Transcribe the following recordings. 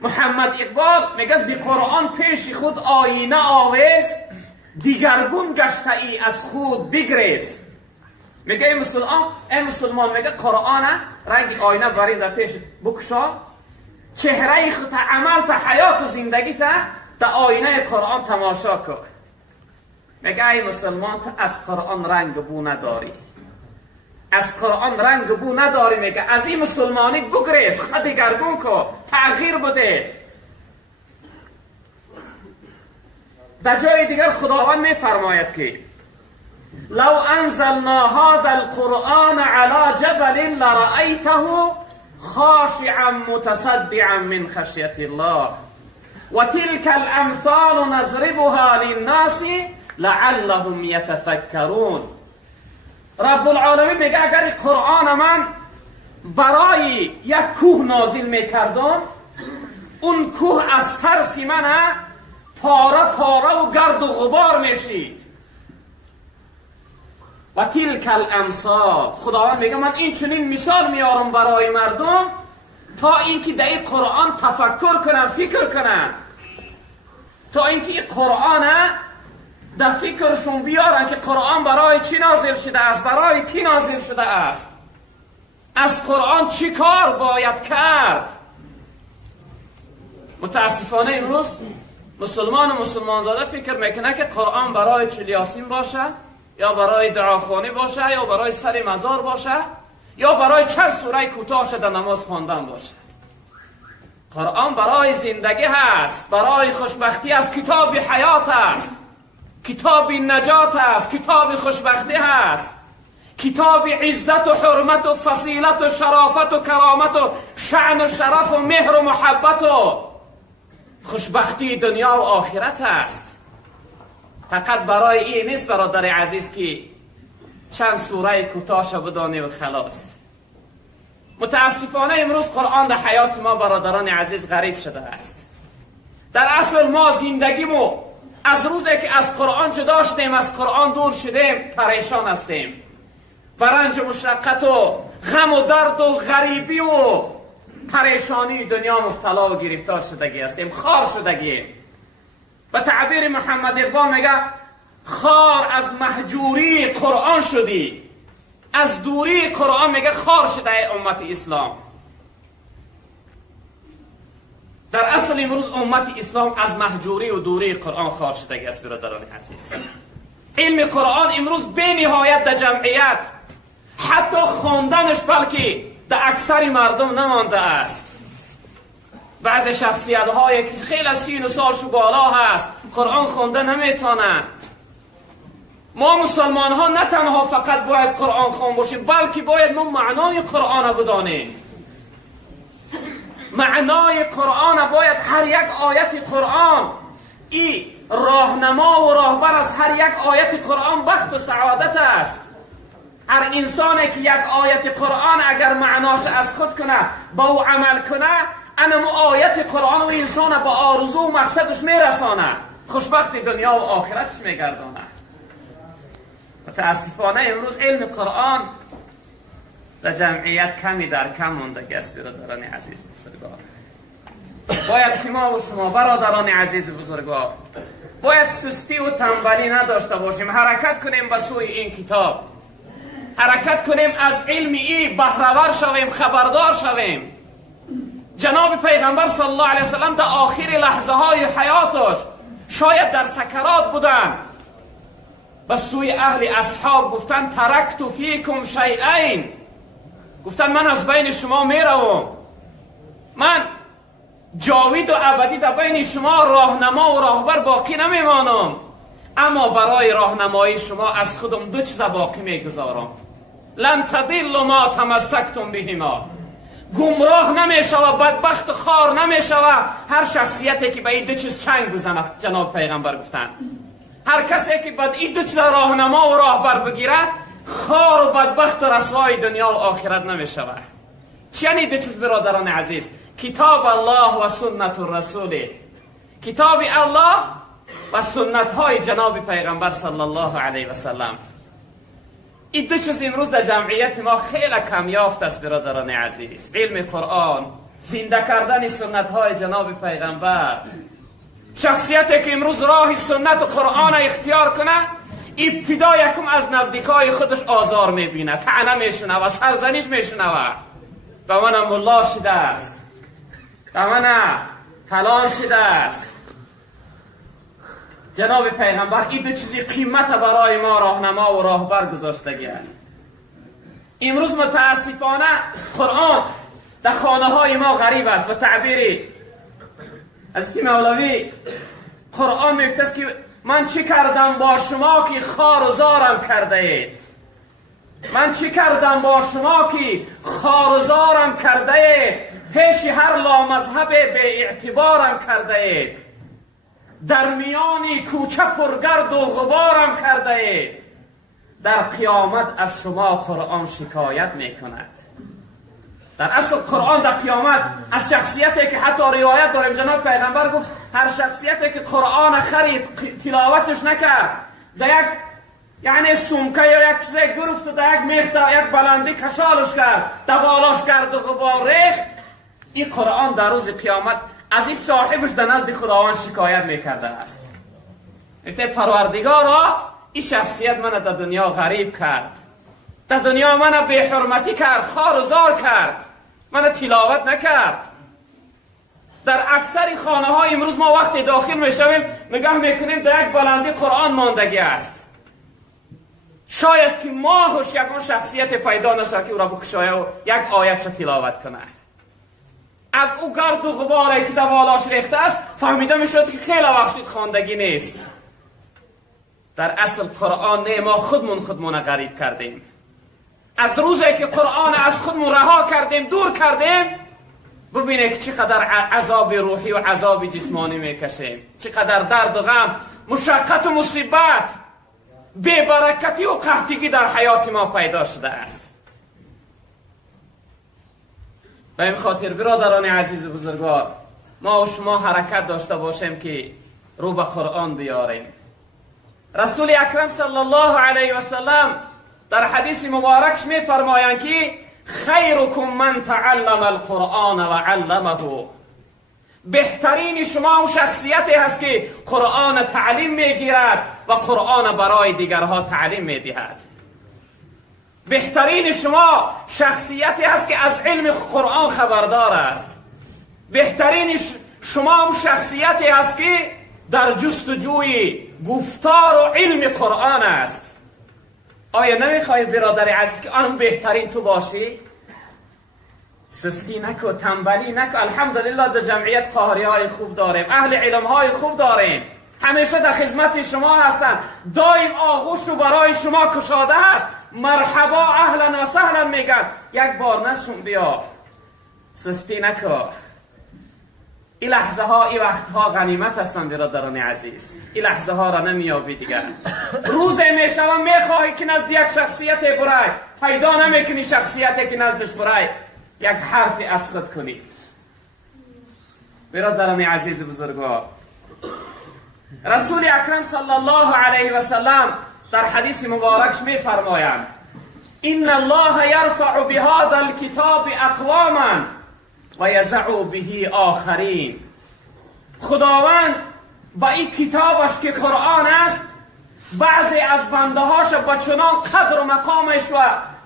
محمد اقبال میگه زی قرآن پیش خود آینه آویز، دیگرگون گشته ای از خود بگریز. میگه ای مسلمان میگه قرآن رنگ آینه برای در پیش بکشا، چهره خود عمل تا حیات و زندگی تا در آینه قرآن تماشا کن. میگه ای مسلمان تا از قرآن رنگ بو نداری، از قرآن رنگ بو نداری. میگه از این مسلمانی بگریز، خود دیگرگون کن، تغییر بده. در جای دیگر خداوند میفرماید که لو انزلنا هذا القرآن على جبل لرأيته خاشعا متصدعا من خشية الله وتلك الامثال نضربها للناس لعلهم يتفكرون. رب العالمین میگه اگر قرآن من برای یک کوه نازل میکردم، اون کوه از ترس من پاره پاره و گرد و غبار میشید. و تلک الامثال، خداوند میگه من این چنین مثال میارم برای مردم تا اینکه در این قرآن تفکر کنن، فکر کنن، تا اینکه این قرآن در فکرشون بیارن که قرآن برای چی نازل شده است، برای کی نازل شده است، از قرآن چی کار باید کرد. متاسفانه امروز مسلمان و مسلمانزاده فکر میکنه که قرآن برای چلیاسین باشه، یا برای دعاخوانی باشه، یا برای سر مزار باشه، یا برای چند سوره کوتاه در نماز خواندن باشه. قرآن برای زندگی هست، برای خوشبختی است، کتاب حیات است، کتاب نجات است، کتاب خوشبختی هست، کتاب عزت و حرمت و فضیلت و شرافت و کرامت و شأن و شرف و مهر و محبت و خوشبختی دنیا و آخرت است. فقط برای این نیست برادر عزیز که چند سوره کوتاهش بدانی و خلاص. متاسفانه امروز قرآن در حیات ما برادران عزیز غریب شده است. در اصل ما زندگیمو از روزی که از قرآن جدا شدیم، از قرآن دور شدیم، پریشان هستیم. برنج و مشقت و غم و درد و غریبی و پریشانی دنیا مبتلا و گرفتار شدگی هستیم، خار شدگیم. به تعبیر محمد اقبال میگه خار از محجوری قرآن شدی، از دوری قرآن میگه خار شده امت اسلام. در اصل امروز امت اسلام از محجوری و دوری قرآن خار شدگی است برادران عزیز. علم قرآن امروز به نهایت در جمعیت، حتی خواندنش بلکه در اکثر مردم نمانده است. بعض شخصیت هایی که خیلی از سین و سالشو بالا هست قرآن خونده نمیتونند. ما مسلمان ها نه تنها فقط باید قرآن خوان باشیم، بلکه باید ما معنای قرآن بدانیم. معنای قرآن باید هر یک آیت قرآن ای راهنما و راهبر از هر یک آیت قرآن بخت و سعادت است. هر انسانی که یک آیت قرآن اگر معناش از خود کنه با او عمل کنه، انمو آیت قرآن و انسان با آرزو و مقصدش میرسانه، خوشبخت دنیا و آخرتش میگردانه. متاسفانه امروز علم قرآن در جمعیت کمی در کم مونده است برادران عزیز بزرگوار. باید که ما و شما برادران عزیز بزرگوار باید سستی و تنبلی نداشته باشیم، حرکت کنیم به سوی این کتاب، حرکت کنیم از علم ای بهره‌ور شویم، خبردار شویم. جناب پیغمبر صلی الله علیه وسلم در آخر لحظه های حیاتش شاید در سکرات بودن، به سوی اهل اصحاب گفتن ترکت فیکم شیئین، گفتن من از بین شما میروم، من جاوید و ابدی در بین شما راهنما و راهبر باقی نمیمانم، اما برای راهنمایی شما از خودم دو چیز باقی میگذارم. لن تضلوا ما تمسکتم بهما، گمراه نمیشوه، بدبخت خار نمیشوه هر شخصیتی که به این دو چیز چنگ بزنه. جناب پیغمبر گفتن هر کسی که بعد این دو چیز راهنما و راهبر بگیره خار و بدبخت و رسوای دنیا و آخرت نمیشوه. چنین دو چیز برادران عزیز؟ کتاب الله و سنت الرسول، کتاب الله و سنت های جناب پیغمبر صلی الله علیه و سلم. این دو چیز امروز در جمعیت ما خیلی کم یافت است برادران عزیز. علم قرآن، زنده کردن سنت های جناب پیغمبر. شخصیتی که امروز راه سنت و قرآن اختیار کنه، ابتدا یکم از نزدیکای خودش آزار میبینه، طعنه میشنه و سرزنش میشنه و به من ملا شده است، به من فلان شده است. جناب پیغمبر این دو چیزی قیمت برای ما راهنما و راهبر گذاشتگی است. امروز متاسفانه قرآن در خانه های ما غریب است. به تعبیری حضرت مولوی قرآن میگوید که من چی کردم با شما که خار و زارم کرده اید، من چی کردم با شما که خار و زارم کرده اید، پیش هر لامذهب به اعتبارم کرده اید، در میانی کوچه پرگرد و غبارم کرده اید. در قیامت از شما قرآن شکایت میکند. در اصل قرآن در قیامت از شخصیتی که حتی روایت داریم جناب پیغمبر گفت هر شخصیتی که قرآن خرید تلاوتش نکرد، در یک یعنی سمکه یا یک چیزی گرفت و در یک میخ یک بلندی کشالش کرد، در بالاش کرد و غبار ریخت، این قرآن در روز قیامت از این صاحبش در نزد خداوند شکایت میکرده است. گفته پروردگارا این شخصیت من در دنیا غریب کرد، در دنیا من بی حرمتی کرد، خار و زار کرد، من تلاوت نکرد. در اکثر خانه های امروز ما وقتی داخل میشویم نگاه میکنیم در یک بلندی قرآن ماندگی است. شاید که ماهش یکان شخصیت پیدا نشه که او را بکشایه و یک آیتش تلاوت کنه. از او گرد و غباری که در بالاش ریخته است فهمیده میشد که خیلی وقت خواندگی نیست. در اصل قرآن نه، ما خودمون غریب کردیم. از روزی که قرآن از خودمون رها کردیم، دور کردیم، ببینید که چقدر عذاب روحی و عذاب جسمانی میکشیم، چقدر درد و غم، مشقت و مصیبت، بی‌برکتی و قحطی در حیات ما پیدا شده است. به این خاطر برادران عزیز بزرگوار، ما و شما حرکت داشته باشیم که رو به قرآن بیاریم. رسول اکرم صلی الله علیه و سلم در حدیث مبارکش می فرمایند که خیرکم من تعلم القرآن و علمه، بهترین شما اون شخصیتی هست که قرآن تعلیم میگیرد و قرآن برای دیگرها تعلیم میدهد. بهترین شما شخصیتی هست که از علم قرآن خبردار است. بهترین شما اون شخصیتی هست که در جستجوی گفتار و علم قرآن است. آیا نمیخوای برادر عزیز که آن بهترین تو باشی؟ سستی نکو، تنبلی نکو. الحمدلله در جمعیت قاهری های خوب داریم، اهل علم های خوب داریم، همیشه در خدمت شما هستند، دایم آغوش رو برای شما کشاده است. مرحبا اهلا و سهلا میگن. یک بار نشون بیا، سستی نکو. این لحظه ها، این وقت ها غنیمت هستند برادران عزیز. این لحظه ها را نمیابی دیگر. روزی میشوم میخواهی که نزد یک شخصیت برای، پیدا نمیکنی شخصیتی که نزدش برای یک حرفی از خود کنی. برادران عزیز بزرگوار، رسول اکرم صلی الله علیه و سلم در حدیث مبارکش میفرمایند ان الله یرفع بهذا الكتاب اقواما و یضع به آخرین. خداوند با این کتابش که قرآن است بعضی از بنده هاش با چنان قدر و مقامش و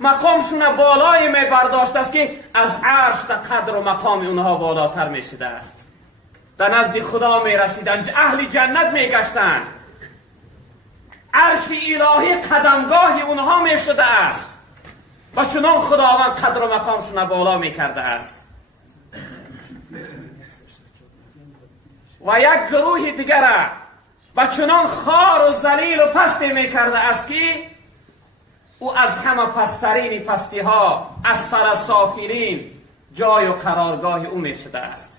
مقامشون بالای می برداشت است که از عرش در قدر و مقام اونها بالاتر می شده است. در نزد خدا می رسیدند، اهل جنت می گشتند، عرش الهی قدمگاه اونها می شده است و چنان خداوند قدر و مقامشون بالا می کرده است. و یک گروه دیگر و چنان خار و ذلیل و پستی می کرده است که او از همه پسترین پستی ها، اسفل سافلین، جای و قرارگاه او می شده است.